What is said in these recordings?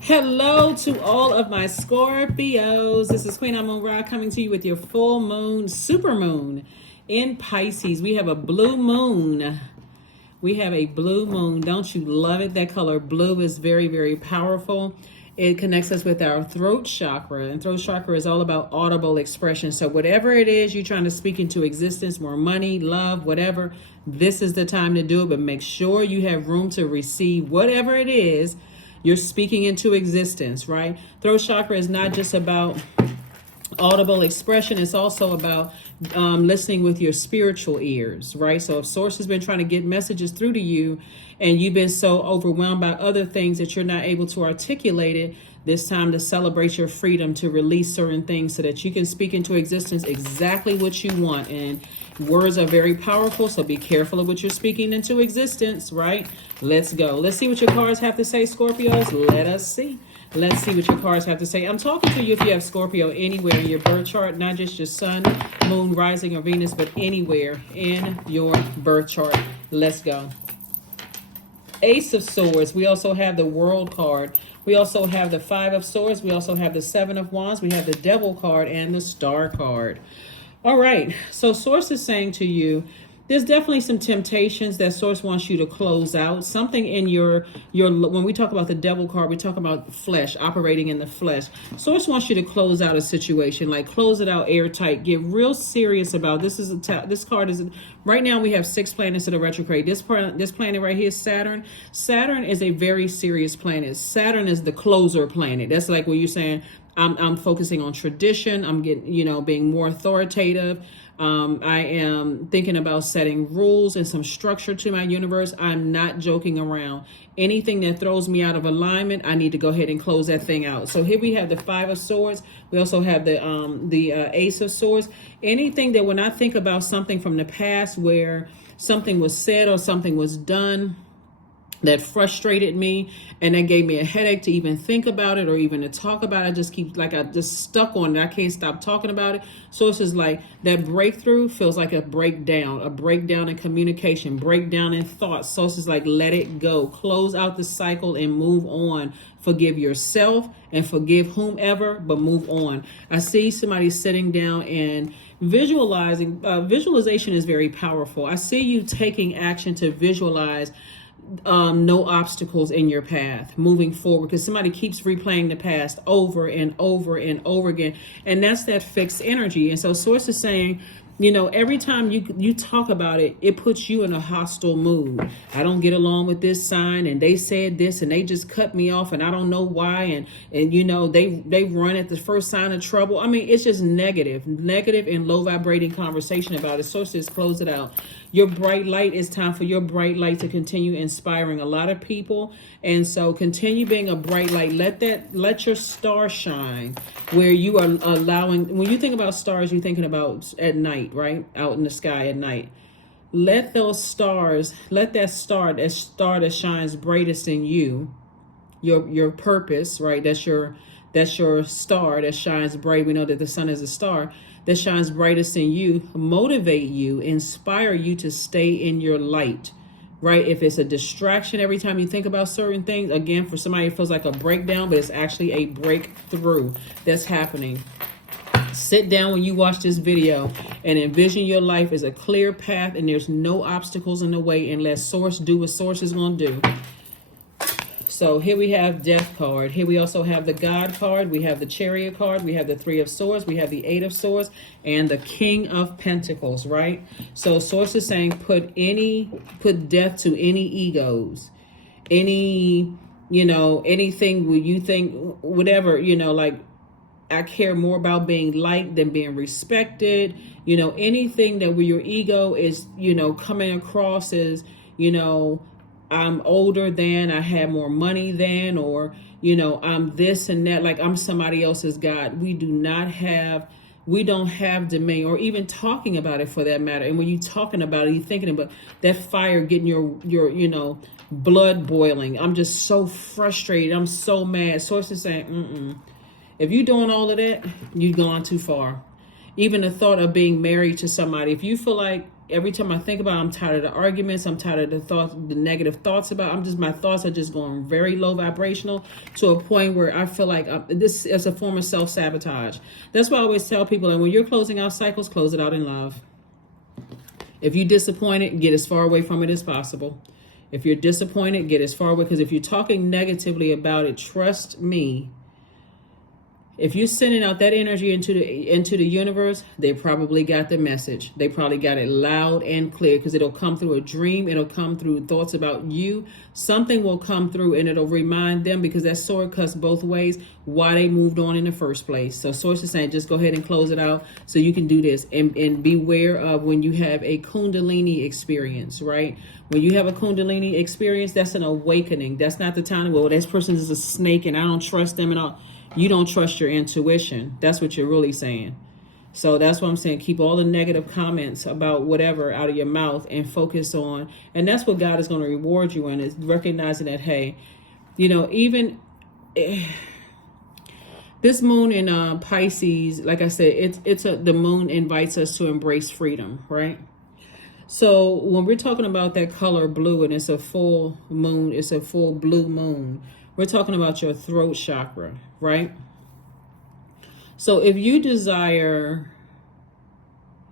Hello to all of my Scorpios. This is Queen Amun Ra coming to you with your full moon, super moon in Pisces. We have a blue moon. We have a blue moon. Don't you love it? That color blue is very, very powerful. It connects us with our throat chakra, and throat chakra is all about audible expression. So whatever it is you're trying to speak into existence, more money, love, whatever, this is the time to do it. But make sure you have room to receive whatever it is you're speaking into existence, right? Throat chakra is not just about audible expression. It's also about listening with your spiritual ears, right? So if source has been trying to get messages through to you and you've been so overwhelmed by other things that you're not able to articulate it, this time to celebrate your freedom to release certain things so that you can speak into existence exactly what you want. And words are very powerful, so be careful of what you're speaking into existence, right? Let's go. Let's see what your cards have to say, Scorpios. Let us see. Let's see what your cards have to say. I'm talking to you if you have Scorpio anywhere in your birth chart, not just your sun, moon, rising, or Venus, but anywhere in your birth chart. Let's go. Ace of Swords. We also have the World card. We also have the Five of Swords. We also have the Seven of Wands. We have the Devil card and the Star card. All right. So Source is saying to you, there's definitely some temptations that Source wants you to close out. Something in your when we talk about the Devil card, we talk about flesh, operating in the flesh. Source wants you to close out a situation, like close it out airtight. Get real serious about this. This card is right now. We have 6 planets in a retrograde. This planet right here is Saturn. Saturn is a very serious planet. Saturn is the closer planet. That's like when you're saying, I'm focusing on tradition. I'm getting, being more authoritative. I am thinking about setting rules and some structure to my universe. I'm not joking around. Anything that throws me out of alignment, I need to go ahead and close that thing out. So here we have the Five of Swords. We also have the Ace of Swords. Anything that when I think about something from the past where something was said or something was done that frustrated me and that gave me a headache to even think about it or even to talk about it. I just stuck on it. I can't stop talking about it. So it's just like that breakthrough feels like a breakdown in communication, breakdown in thoughts. So it's just like, let it go, close out the cycle and move on. Forgive yourself and forgive whomever, but move on. I see somebody sitting down and visualizing. Visualization is very powerful. I see you taking action to visualize no obstacles in your path moving forward, because somebody keeps replaying the past over and over and over again, and that's that fixed energy. And so Source is saying, every time you talk about it, it puts you in a hostile mood. I don't get along with this sign, and they said this, and they just cut me off, and I don't know why. And they run at the first sign of trouble. I mean, it's just negative and low vibrating conversation about it. So just close it out. Your bright light, it's time for your bright light to continue inspiring a lot of people. And so continue being a bright light. Let your star shine where you are allowing. When you think about stars, you're thinking about at night, right? Out in the sky at night. Let that star that shines brightest in you, your purpose, right? That's your star that shines bright. We know that the sun is a star that shines brightest in you, motivate you, inspire you to stay in your light, right? If it's a distraction every time you think about certain things, again, for somebody it feels like a breakdown, but it's actually a breakthrough that's happening. Sit down when you watch this video and envision your life as a clear path and there's no obstacles in the way and let Source do what Source is going to do. So here we have Death card. Here we also have the God card. We have the Chariot card. We have the Three of Swords. We have the Eight of Swords and the King of Pentacles, right? So Source is saying put death to any egos, anything where you think, whatever, like I care more about being liked than being respected. Anything that where your ego is, coming across as, I'm older than, I have more money than, or, I'm this and that, like I'm somebody else's God. We don't have dominion, or even talking about it for that matter. And when you're talking about it, you're thinking about that fire getting your blood boiling. I'm just so frustrated. I'm so mad. Source is saying, if you're doing all of that, you've gone too far. Even the thought of being married to somebody. If you feel like every time I think about it, I'm tired of the arguments, I'm tired of the thoughts, the negative thoughts about, my thoughts are just going very low vibrational to a point where I feel like this is a form of self-sabotage. That's why I always tell people, and when you're closing out cycles, close it out in love. If you're disappointed, get as far away from it as possible. If you're disappointed, get as far away, because if you're talking negatively about it, trust me, if you're sending out that energy into the universe, they probably got the message. They probably got it loud and clear, because it'll come through a dream. It'll come through thoughts about you. Something will come through and it'll remind them, because that sword cuts both ways, why they moved on in the first place. So Source is saying, just go ahead and close it out so you can do this. And beware of when you have a Kundalini experience, right? When you have a Kundalini experience, that's an awakening. That's not the time, well, this person is a snake and I don't trust them and all. You don't trust your intuition. That's what you're really saying. So that's what I'm saying. Keep all the negative comments about whatever out of your mouth and focus on. And that's what God is going to reward you in, is recognizing that, hey, even this moon in Pisces, like I said, the moon invites us to embrace freedom, right? So when we're talking about that color blue and it's a full moon, it's a full blue moon, we're talking about your throat chakra, right? So if you desire,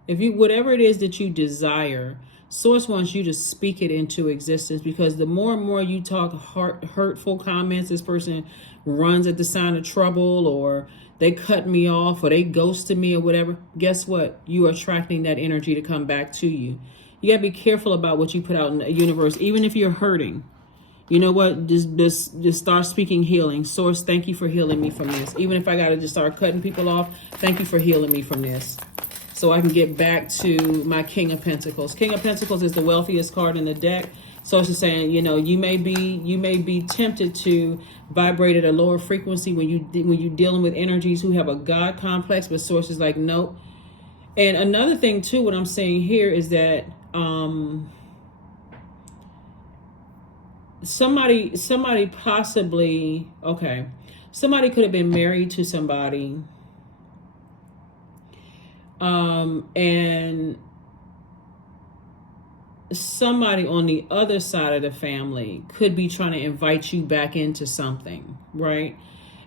whatever it is that you desire, Source wants you to speak it into existence, because the more and more you talk hurtful comments, this person runs at the sign of trouble, or they cut me off, or they ghosted me, or whatever, guess what? You are attracting that energy to come back to you. You gotta be careful about what you put out in the universe, even if you're hurting. You know what? Just start speaking healing. Source, thank you for healing me from this. Even if I got to just start cutting people off, thank you for healing me from this, so I can get back to my King of Pentacles. King of Pentacles is the wealthiest card in the deck. Source is saying, you may be tempted to vibrate at a lower frequency when you're dealing with energies who have a God complex, but Source is like, nope. And another thing too, what I'm saying here is that somebody possibly, somebody could have been married to somebody, and somebody on the other side of the family could be trying to invite you back into something, right?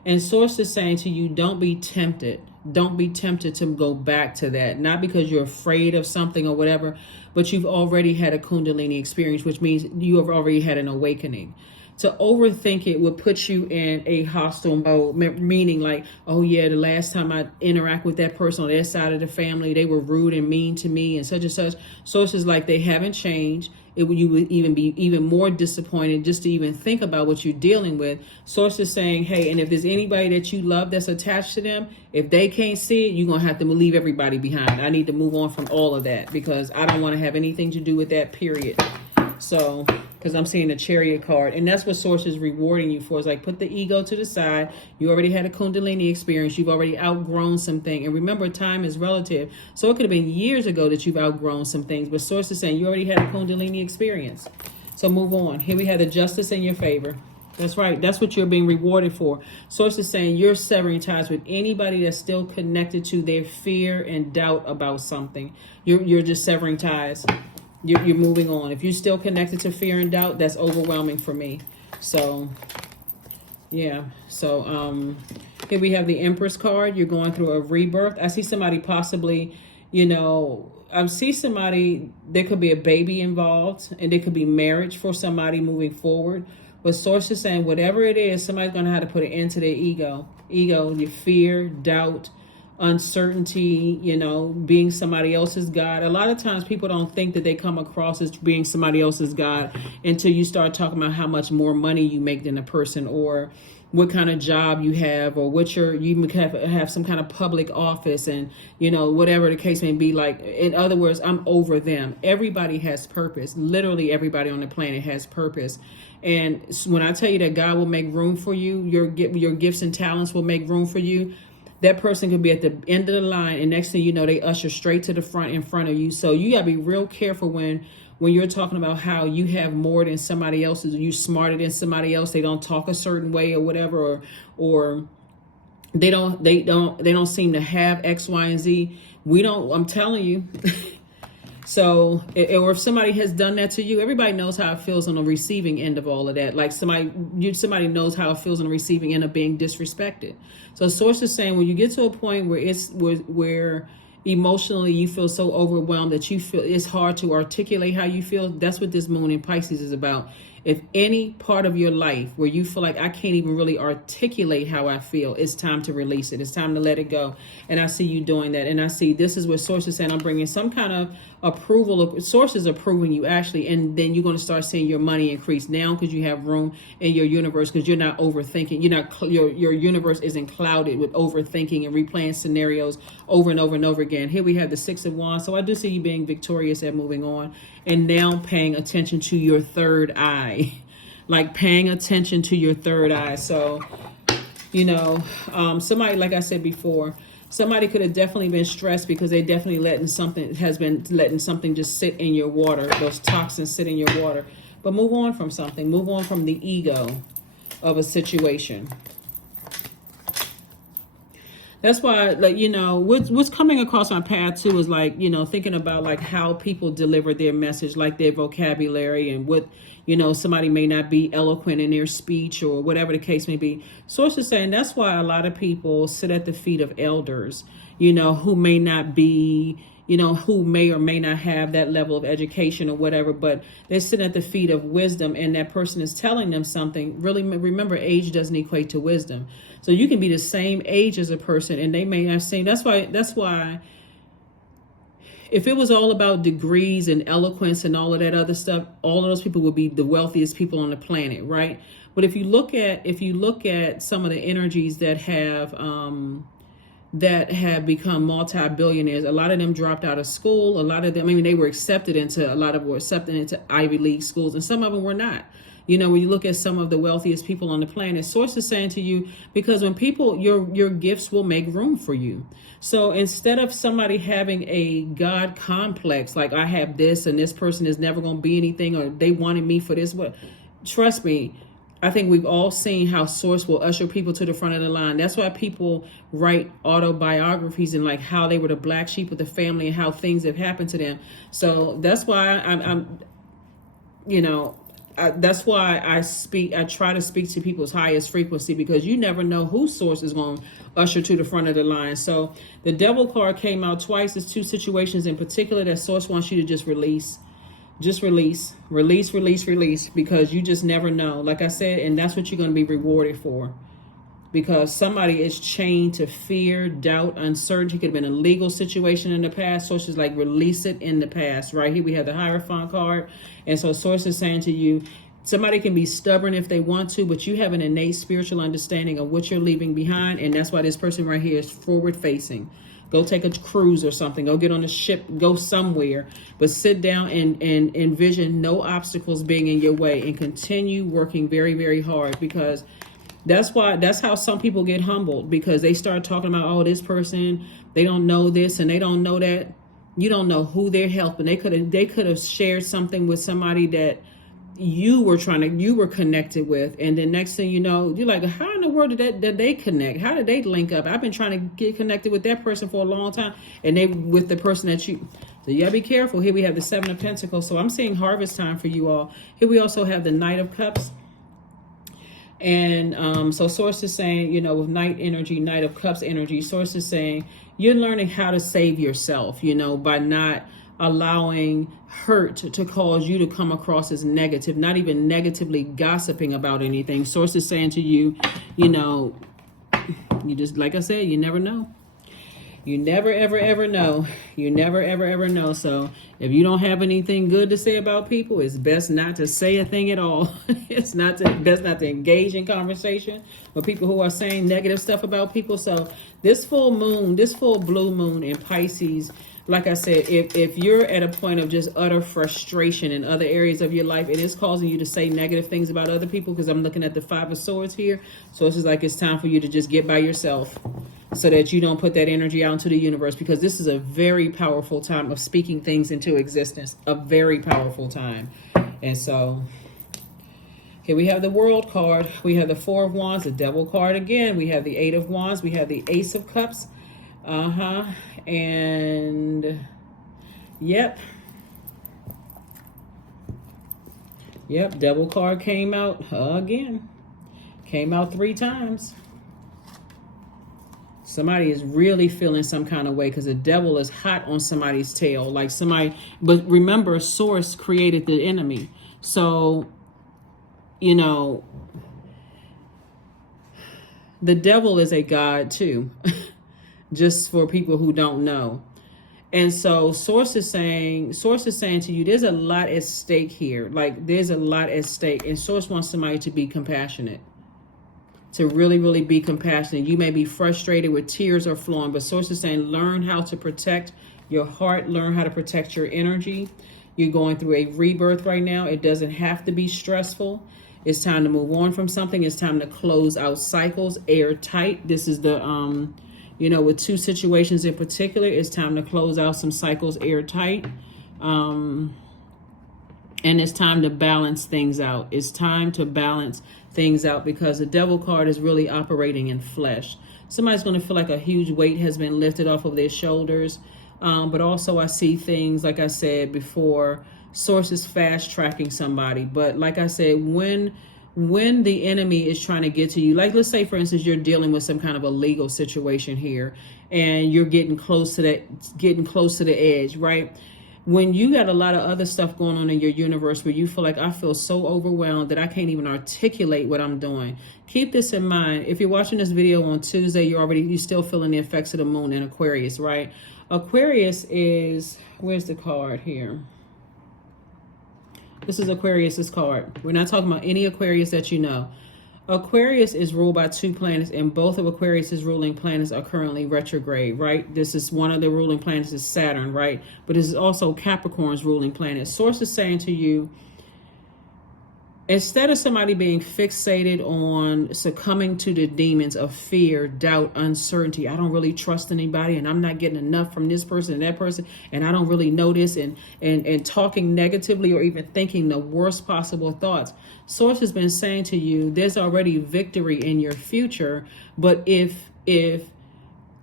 And Source is saying to you, don't be tempted. Don't be tempted to go back to that. Not because you're afraid of something or whatever, but you've already had a Kundalini experience, which means you have already had an awakening. To overthink it would put you in a hostile mode, meaning like, oh yeah, the last time I interact with that person on their side of the family, they were rude and mean to me and such and such. Sources like they haven't changed. You would even be even more disappointed just to even think about what you're dealing with. Sources saying, hey, and if there's anybody that you love that's attached to them, if they can't see it, you're going to have to leave everybody behind. I need to move on from all of that, because I don't want to have anything to do with that, period. So, because I'm seeing a Chariot card, and that's what Source is rewarding you for. It's like, put the ego to the side. You already had a Kundalini experience. You've already outgrown something. And remember, time is relative. So it could have been years ago that you've outgrown some things, but Source is saying you already had a Kundalini experience. So move on. Here we have the Justice in your favor. That's right. That's what you're being rewarded for. Source is saying you're severing ties with anybody that's still connected to their fear and doubt about something. You're just severing ties. You're moving on. If you're still connected to fear and doubt, that's overwhelming for me. So, yeah. So, here we have the Empress card. You're going through a rebirth. I see somebody possibly, I see somebody, there could be a baby involved, and there could be marriage for somebody moving forward. But Source is saying whatever it is, somebody's going to have to put it into their ego. Your fear, doubt, uncertainty, being somebody else's God. A lot of times people don't think that they come across as being somebody else's God until you start talking about how much more money you make than a person, or what kind of job you have, or you have some kind of public office, and whatever the case may be. Like, in other words, I'm over them. Everybody has purpose. Literally everybody on the planet has purpose. And when I tell you that God will make room for you, your gifts and talents will make room for you, that person could be at the end of the line, and next thing you know, they usher straight to the front in front of you. So you gotta be real careful when you're talking about how you have more than somebody else, you smarter than somebody else, they don't talk a certain way or whatever, or they don't seem to have X, Y, and Z. I'm telling you. So, or if somebody has done that to you, everybody knows how it feels on the receiving end of all of that. Like somebody knows how it feels on the receiving end of being disrespected. So Source is saying when you get to a point where where emotionally you feel so overwhelmed that you feel it's hard to articulate how you feel, that's what this moon in Pisces is about. If any part of your life where you feel like I can't even really articulate how I feel, it's time to release it. It's time to let it go. And I see you doing that. And I see this is what Source is saying. I'm bringing some kind of approval. Source is approving you actually. And then you're going to start seeing your money increase now because you have room in your universe, because you're not overthinking. Your universe isn't clouded with overthinking and replaying scenarios over and over and over again. Here we have the Six of Wands. So I do see you being victorious and moving on. And now paying attention to your third eye, like paying attention to your third eye. So, somebody, like I said before, somebody could have definitely been stressed because they definitely letting something just sit in your water, those toxins sit in your water. But move on from something, move on from the ego of a situation. That's why, like, what's coming across my path too is like, thinking about like how people deliver their message, like their vocabulary and what, somebody may not be eloquent in their speech or whatever the case may be. Source is saying that's why a lot of people sit at the feet of elders, who may not be, who may or may not have that level of education or whatever, but they're sitting at the feet of wisdom and that person is telling them something. Really, remember, age doesn't equate to wisdom. So you can be the same age as a person and they may not seem, that's why if it was all about degrees and eloquence and all of that other stuff, all of those people would be the wealthiest people on the planet, right? But if you look at some of the energies that have become multi-billionaires, a lot of them dropped out of school. A lot of them, they were accepted into Ivy League schools, and some of them were not. When you look at some of the wealthiest people on the planet, Source is saying to you, because when people, your gifts will make room for you. So instead of somebody having a God complex, like I have this and this person is never going to be anything, or they wanted me for this, trust me, I think we've all seen how Source will usher people to the front of the line. That's why people write autobiographies and like how they were the black sheep of the family and how things have happened to them. So that's why that's why I try to speak to people's highest frequency, because you never know who Source is going to usher to the front of the line. So the Devil card came out twice. There's two situations in particular that Source wants you to just release. Just release, because you just never know. Like I said, and that's what you're going to be rewarded for. Because somebody is chained to fear, doubt, uncertainty. It could have been a legal situation in the past. Source is like, release it in the past. Right here we have the Hierophant card. And so Source is saying to you, somebody can be stubborn if they want to, but you have an innate spiritual understanding of what you're leaving behind. And that's why this person right here is forward facing. Go take a cruise or something. Go get on a ship. Go somewhere. But sit down and envision no obstacles being in your way and continue working very, very hard, because that's how some people get humbled, because they start talking about, oh, this person, they don't know this and they don't know that. You don't know who they're helping. They could have shared something with somebody that you were connected with, and then next thing you know, you're like, how in the world did they connect? How did they link up? I've been trying to get connected with that person for a long time, and they with the person that you. So you gotta be careful. Here we have the Seven of Pentacles. So I'm seeing harvest time for you all. Here we also have the Knight of Cups. And so Source is saying, with Knight energy, Knight of Cups energy, Source is saying you're learning how to save yourself, by not allowing hurt to cause you to come across as negative, not even negatively gossiping about anything. Source is saying to you, you just, like I said, you never know. You never, ever, ever know. You never, ever, ever know. So if you don't have anything good to say about people, it's best not to say a thing at all. It's best not to engage in conversation with people who are saying negative stuff about people. So this full blue moon in Pisces, like I said, if you're at a point of just utter frustration in other areas of your life, it is causing you to say negative things about other people, because I'm looking at the Five of Swords here. So it's just like it's time for you to just get by yourself so that you don't put that energy out into the universe, because this is a very powerful time of speaking things into existence, a very powerful time. And so here we have the World card. We have the Four of Wands, the Devil card again. We have the Eight of Wands. We have the Ace of Cups. And yep. Devil card came out again. Came out 3 times. Somebody is really feeling some kind of way because the devil is hot on somebody's tail. Like somebody, but remember, source created the enemy. So, you know, the devil is a god too, just for people who don't know. And so source is saying to you, there's a lot at stake here. Like there's a lot at stake. And source wants somebody to be compassionate. To really, really be compassionate. You may be frustrated with tears are flowing, but source is saying learn how to protect your heart, learn how to protect your energy. You're going through a rebirth right now. It doesn't have to be stressful. It's time to move on from something. It's time to close out cycles airtight. This is the, with 2 situations in particular, it's time to close out some cycles airtight. And it's time to balance things out. It's time to balance things out because the devil card is really operating in flesh. Somebody's going to feel like a huge weight has been lifted off of their shoulders. But also I see things, like I said before, sources fast tracking somebody. But like I said, when the enemy is trying to get to you, like let's say, for instance, you're dealing with some kind of a legal situation here and you're getting close to the edge, right? When you got a lot of other stuff going on in your universe where you feel like I feel so overwhelmed that I can't even articulate what I'm doing. Keep this in mind. If you're watching this video on Tuesday, you're still feeling the effects of the moon in Aquarius, right? Aquarius is, where's the card here? This is Aquarius's card. We're not talking about any Aquarius that you know. Aquarius is ruled by 2 planets, and both of Aquarius's ruling planets are currently retrograde, right? This is one of the ruling planets is Saturn, right? But this is also Capricorn's ruling planet. Source is saying to you, instead of somebody being fixated on succumbing to the demons of fear, doubt, uncertainty, I don't really trust anybody and I'm not getting enough from this person and that person and I don't really know this and talking negatively or even thinking the worst possible thoughts. Source has been saying to you, there's already victory in your future, but if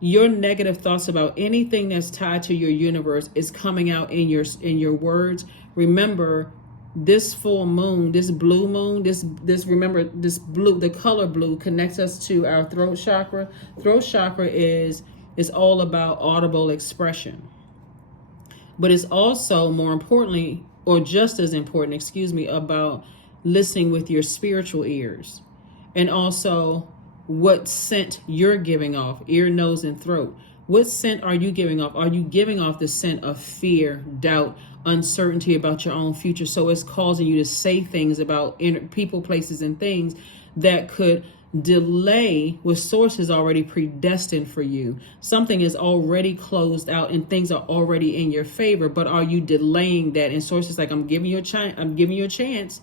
your negative thoughts about anything that's tied to your universe is coming out in your words, remember, this full moon, this blue moon, remember this blue, the color blue connects us to our throat chakra. Throat chakra is all about audible expression. But it's also more importantly, or just as important, about listening with your spiritual ears. And also what scent you're giving off, ear, nose, and throat. What scent are you giving off? Are you giving off the scent of fear, doubt, uncertainty about your own future? So it's causing you to say things about people, places, and things that could delay what source is already predestined for you. Something is already closed out and things are already in your favor, but are you delaying that? And source is like, I'm giving you a chance. I'm giving you a chance.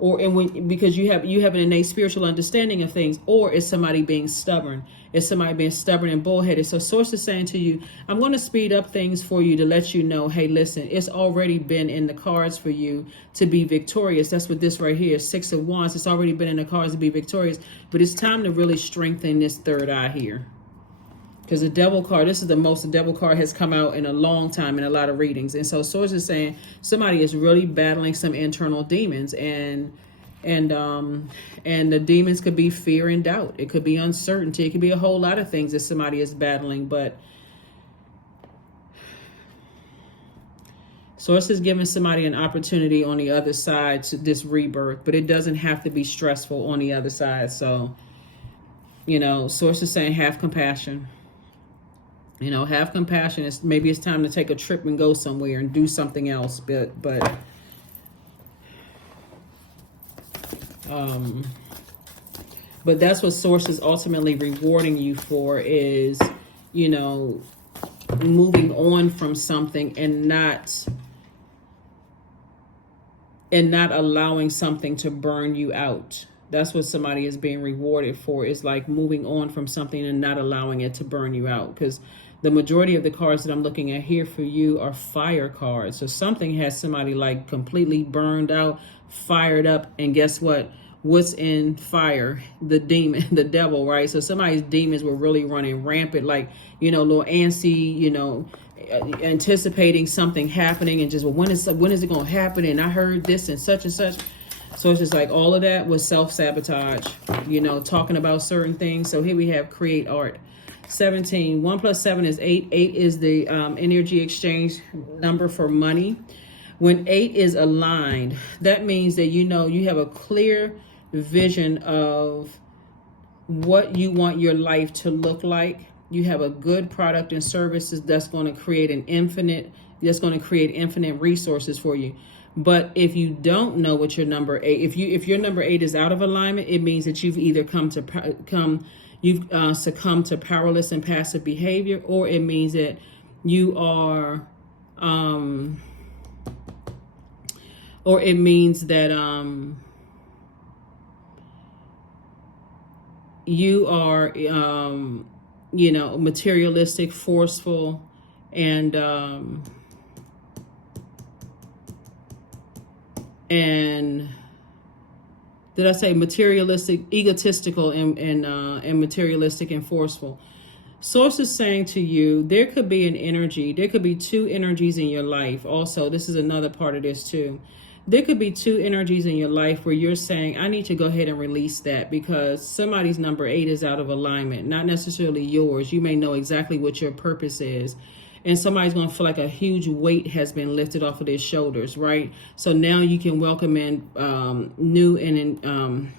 Because you have an innate spiritual understanding of things, or is somebody being stubborn? Is somebody being stubborn and bullheaded? So source is saying to you, I'm going to speed up things for you to let you know, hey, listen, it's already been in the cards for you to be victorious. That's what this right here, 6 of Wands. It's already been in the cards to be victorious, but it's time to really strengthen this third eye here. Because the devil card, this is the most the devil card has come out in a long time in a lot of readings. And so source is saying somebody is really battling some internal demons, and the demons could be fear and doubt. It could be uncertainty. It could be a whole lot of things that somebody is battling. But source is giving somebody an opportunity on the other side to this rebirth, but it doesn't have to be stressful on the other side. So, source is saying have compassion. Have compassion. Maybe it's time to take a trip and go somewhere and do something else. But that's what source is ultimately rewarding you for is, moving on from something and not allowing something to burn you out. That's what somebody is being rewarded for, is like moving on from something and not allowing it to burn you out. Because the majority of the cards that I'm looking at here for you are fire cards. So something has somebody like completely burned out, fired up. And guess what? what's in fire? The demon, the devil, right? So somebody's demons were really running rampant, like, little antsy, anticipating something happening, and just, well, when is it going to happen? And I heard this and such and such. So it's just like all of that was self-sabotage, talking about certain things. So here we have create art. 17, 1 plus 7 is 8. 8 is the energy exchange number for money. When 8 is aligned, that means that you have a clear vision of what you want your life to look like. You have a good product and services that's going to create infinite resources for you. But if you don't know what your number 8, if your number 8 is out of alignment, it means that you've either succumbed to powerless and passive behavior, or it means that you are, or it means that you are, materialistic, forceful, and did I say materialistic, egotistical, and materialistic and forceful? Source is saying to you, there could be an energy. There could be two energies in your life. Also, this is another part of this too. There could be two energies in your life where you're saying, I need to go ahead and release that because somebody's number 8 is out of alignment, not necessarily yours. You may know exactly what your purpose is. And somebody's going to feel like a huge weight has been lifted off of their shoulders, right? So now you can welcome in new and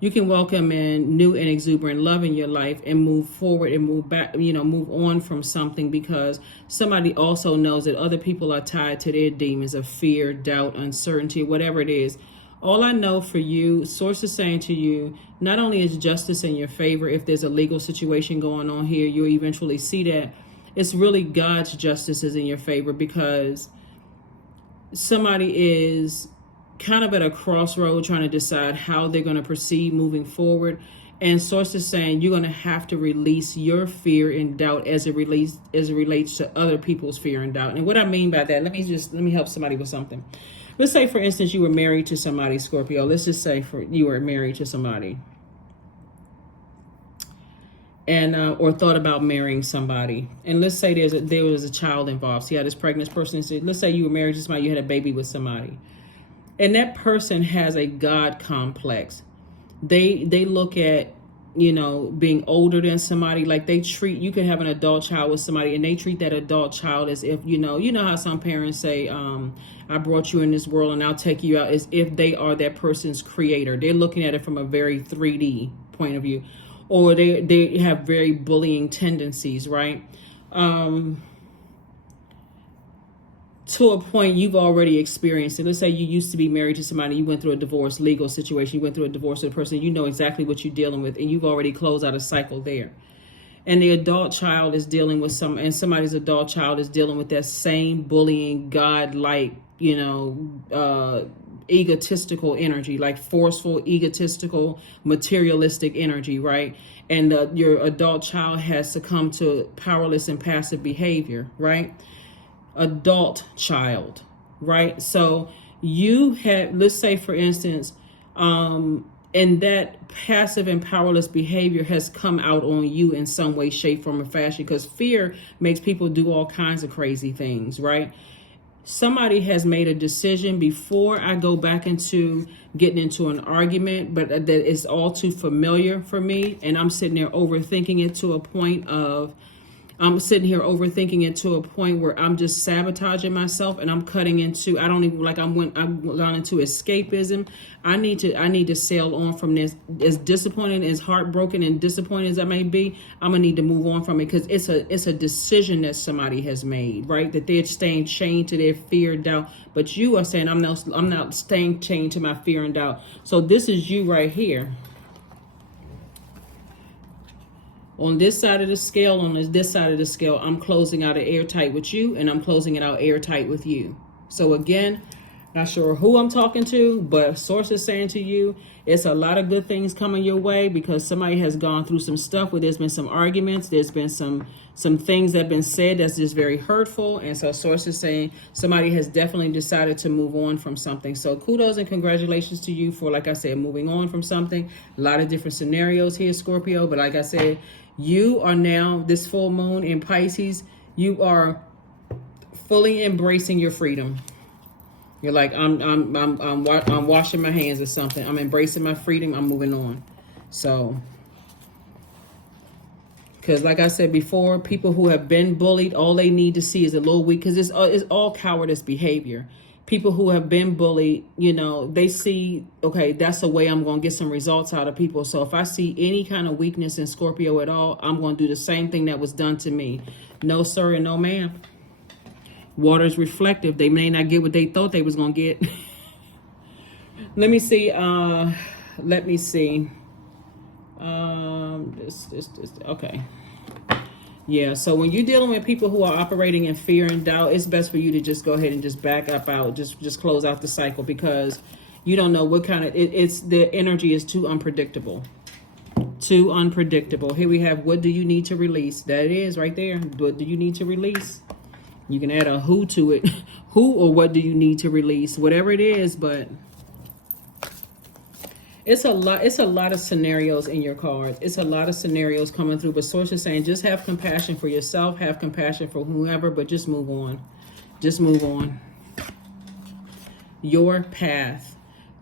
exuberant love in your life and move forward and move back, move on from something, because somebody also knows that other people are tied to their demons of fear, doubt, uncertainty, whatever it is. All I know for you, Source is saying to you, not only is justice in your favor, if there's a legal situation going on here, you'll eventually see that. It's really God's justice is in your favor, because somebody is kind of at a crossroad trying to decide how they're going to proceed moving forward. And Source is saying you're going to have to release your fear and doubt as it relates to other people's fear and doubt. And what I mean by that, let me help somebody with something. Let's say, for instance, you were married to somebody, Scorpio. Let's just say you were married to somebody. And or thought about marrying somebody, and let's say there was a child involved. So you had this pregnant person. Let's say you were married to somebody, you had a baby with somebody, and that person has a God complex. They look at being older than somebody, like you can have an adult child with somebody, and they treat that adult child as if you know how some parents say, I brought you in this world and I'll take you out, as if they are that person's creator. They're looking at it from a very 3D point of view. Or they have very bullying tendencies, right? To a point you've already experienced it. Let's say you used to be married to somebody, you went through a divorce, legal situation, you went through a divorce with a person, you know exactly what you're dealing with, and you've already closed out a cycle there. And the adult child is dealing with somebody's adult child is dealing with that same bullying, God-like, egotistical energy, like forceful, egotistical, materialistic energy, right? And your adult child has succumbed to powerless and passive behavior, right? Adult child, right? So you have, let's say, for instance, and that passive and powerless behavior has come out on you in some way, shape, form, or fashion, because fear makes people do all kinds of crazy things, right? Somebody has made a decision before I go back into getting into an argument, but that is all too familiar for me. And I'm sitting there overthinking it to a point of, where I'm just sabotaging myself, and I'm cutting into, I've gone into escapism. I need to sail on from this. As disappointing, as heartbroken and disappointed as I may be, I'm gonna need to move on from it, because it's a decision that somebody has made, right? That they're staying chained to their fear, doubt. But you are saying, I'm not staying chained to my fear and doubt. So this is you right here. On this side of the scale, I'm closing out it airtight with you, and I'm closing it out airtight with you. So again, Not sure who I'm talking to, but source is saying to you, it's a lot of good things coming your way because somebody has gone through some stuff where there's been some arguments, there's been some things that have been said that's just very hurtful. And so source is saying somebody has definitely decided to move on from something. So kudos and congratulations to you for, like I said, moving on from something. A lot of different scenarios here, Scorpio. But like I said, you are now, this full moon in Pisces, you are fully embracing your freedom. You're like, I'm washing my hands or something. I'm embracing my freedom. I'm moving on. So, because like I said before, people who have been bullied, all they need to see is a little weak, because it's all cowardice behavior. People who have been bullied, you know, they see, okay, that's the way I'm going to get some results out of people. So if I see any kind of weakness in Scorpio at all, I'm going to do the same thing that was done to me. No, sir, and no, ma'am. Water is reflective. They may not get what they thought they was going to get. Let me see. Okay. Yeah, so when you're dealing with people who are operating in fear and doubt, it's best for you to just go ahead and just back up out. Just close out the cycle, because you don't know what kind of, it's the energy is too unpredictable. Too unpredictable. Here we have, what do you need to release? That it is right there. What do you need to release? You can add a who to it. Who or what do you need to release? Whatever it is, but it's a lot of scenarios in your cards. It's a lot of scenarios coming through. But source is saying just have compassion for yourself, have compassion for whoever, but just move on. Just move on. Your path.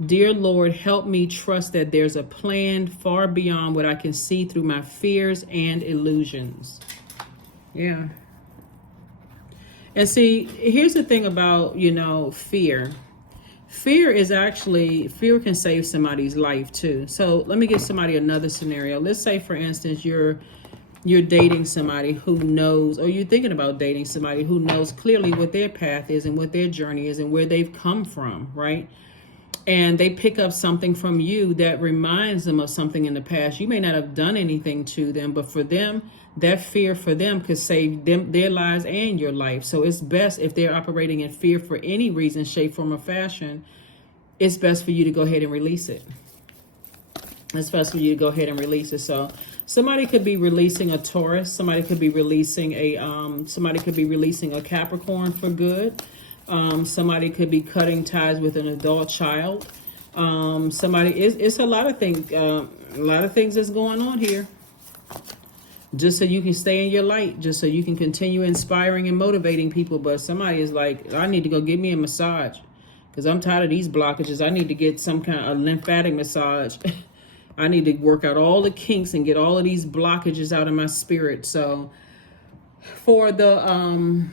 Dear Lord, help me trust that there's a plan far beyond what I can see through my fears and illusions. Yeah. And see, here's the thing about, you know, fear. Fear can save somebody's life too. So let me give somebody another scenario. Let's say, for instance, you're dating somebody who knows, or you're thinking about dating somebody who knows clearly what their path is and what their journey is and where they've come from, right? And they pick up something from you that reminds them of something in the past. You may not have done anything to them, but for them, that fear for them could save them, their lives and your life. So it's best, if they're operating in fear for any reason, shape, form, or fashion, it's best for you to go ahead and release it. It's best for you to go ahead and release it. So somebody could be releasing a Taurus. Somebody could be releasing a Capricorn for good. Somebody could be cutting ties with an adult child. It's a lot of things. A lot of things that's going on here. Just so you can stay in your light, just so you can continue inspiring and motivating people. But somebody is like, I need to go get me a massage because I'm tired of these blockages. I need to get some kind of lymphatic massage. I need to work out all the kinks and get all of these blockages out of my spirit. So for the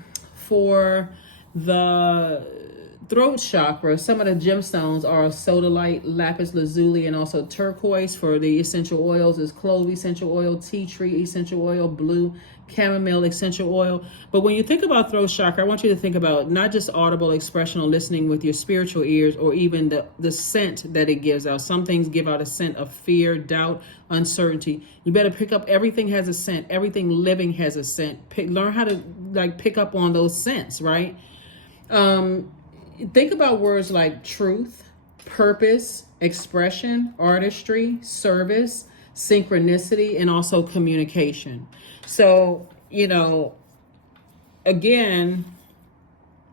throat chakra, some of the gemstones are sodalite, lapis lazuli, and also turquoise. For the essential oils is clove essential oil, tea tree essential oil, blue chamomile essential oil. But when you think about throat chakra, I want you to think about not just audible expression or listening with your spiritual ears, or even the scent that it gives out. Some things give out a scent of fear, doubt, uncertainty. You better pick up, everything has a scent. Everything living has a scent. Learn how to pick up on those scents, right? Think about words like truth, purpose, expression, artistry, service, synchronicity, and also communication. So, you know, again,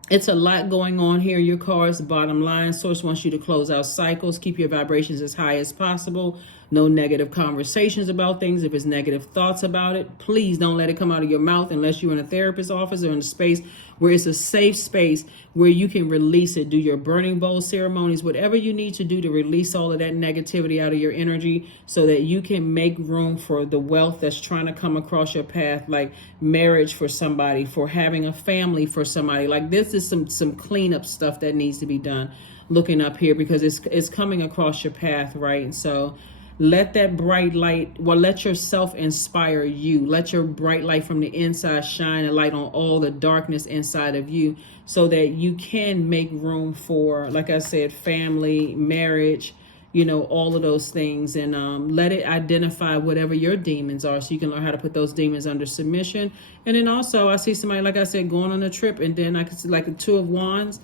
it's a lot going on here. Your cards, bottom line, source wants you to close out cycles, keep your vibrations as high as possible. No negative conversations about things. If it's negative thoughts about it, please don't let it come out of your mouth unless you're in a therapist's office or in a space where it's a safe space where you can release it. Do your burning bowl ceremonies, whatever you need to do to release all of that negativity out of your energy so that you can make room for the wealth that's trying to come across your path, like marriage for somebody, for having a family for somebody. Like this is some cleanup stuff that needs to be done. Looking up here because it's coming across your path, right? And so let that bright light, let yourself inspire you. Let your bright light from the inside shine a light on all the darkness inside of you so that you can make room for, like I said, family, marriage, you know, all of those things. And let it identify whatever your demons are so you can learn how to put those demons under submission. And then also I see somebody, like I said, going on a trip, and then I can see like a Two of Wands.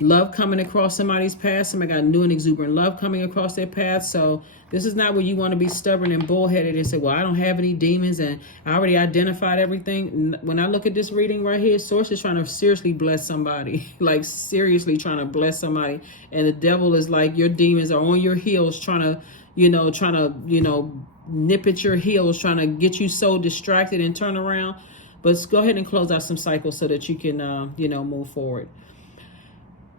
love coming across somebody's path. Somebody got new and exuberant love coming across their path. So this is not where you want to be stubborn and bullheaded and say, well, I don't have any demons and I already identified everything. When I look at this reading right here, Source is trying to seriously bless somebody, like seriously trying to bless somebody. And the devil is like, your demons are on your heels trying to nip at your heels, trying to get you so distracted and turn around. But let's go ahead and close out some cycles so that you can, move forward.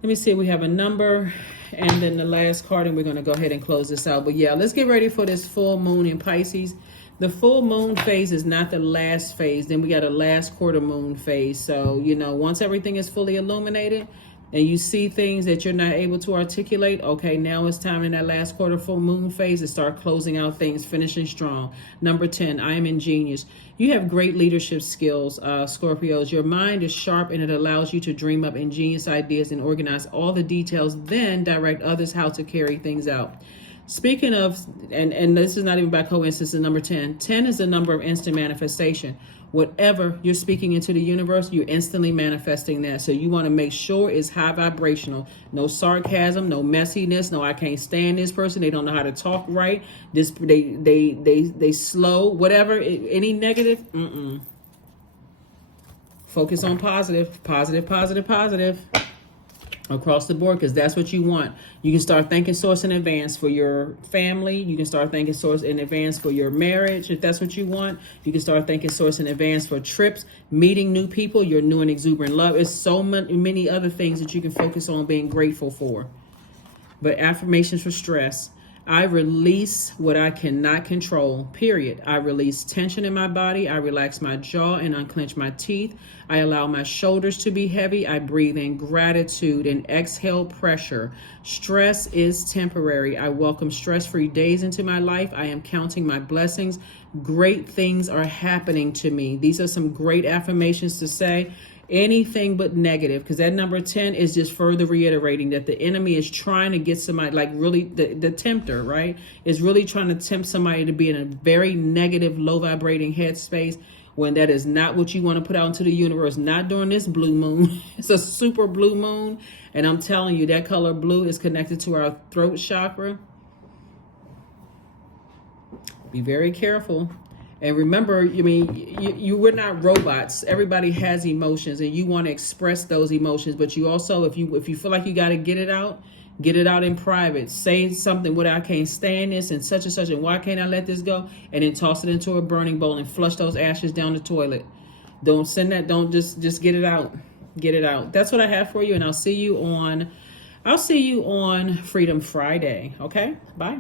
Let me see, we have a number and then the last card, and we're going to go ahead and close this out. But yeah, let's get ready for this full moon in Pisces. The full moon phase is not the last phase. Then we got a last quarter moon phase. So, once everything is fully illuminated and you see things that you're not able to articulate, okay, now it's time in that last quarter full moon phase to start closing out things, finishing strong. Number 10, I am ingenious. You have great leadership skills, Scorpios. Your mind is sharp and it allows you to dream up ingenious ideas and organize all the details, then direct others how to carry things out. Speaking of, and this is not even by coincidence, the number 10. 10 is the number of instant manifestation. Whatever you're speaking into the universe, you're instantly manifesting that. So you want to make sure it's high vibrational. No sarcasm, no messiness, no I can't stand this person. They don't know how to talk right. They slow, whatever, any negative, Focus on positive, positive, positive, positive. Across the board, because that's what you want. You can start thanking Source in advance for your family. You can start thanking Source in advance for your marriage, if that's what you want. You can start thanking Source in advance for trips, meeting new people, your new and exuberant love. It's so many other things that you can focus on being grateful for. But affirmations for stress. I release what I cannot control, period. I release tension in my body. I relax my jaw and unclench my teeth. I allow my shoulders to be heavy. I breathe in gratitude and exhale pressure. Stress is temporary. I welcome stress-free days into my life. I am counting my blessings. Great things are happening to me. These are some great affirmations to say. Anything but negative, because that number 10 is just further reiterating that the enemy is trying to get somebody, like really the tempter, right, is really trying to tempt somebody to be in a very negative, low vibrating headspace, when that is not what you want to put out into the universe. Not during this blue moon. It's a super blue moon, and I'm telling you, that color blue is connected to our throat chakra. Be very careful. And remember, we're not robots. Everybody has emotions, and you want to express those emotions. But you also, if you feel like you got to get it out in private. Say something, what I can't stand this and such, and why can't I let this go? And then toss it into a burning bowl and flush those ashes down the toilet. Don't send that. Don't just get it out. Get it out. That's what I have for you, and I'll see you on Freedom Friday. Okay, bye.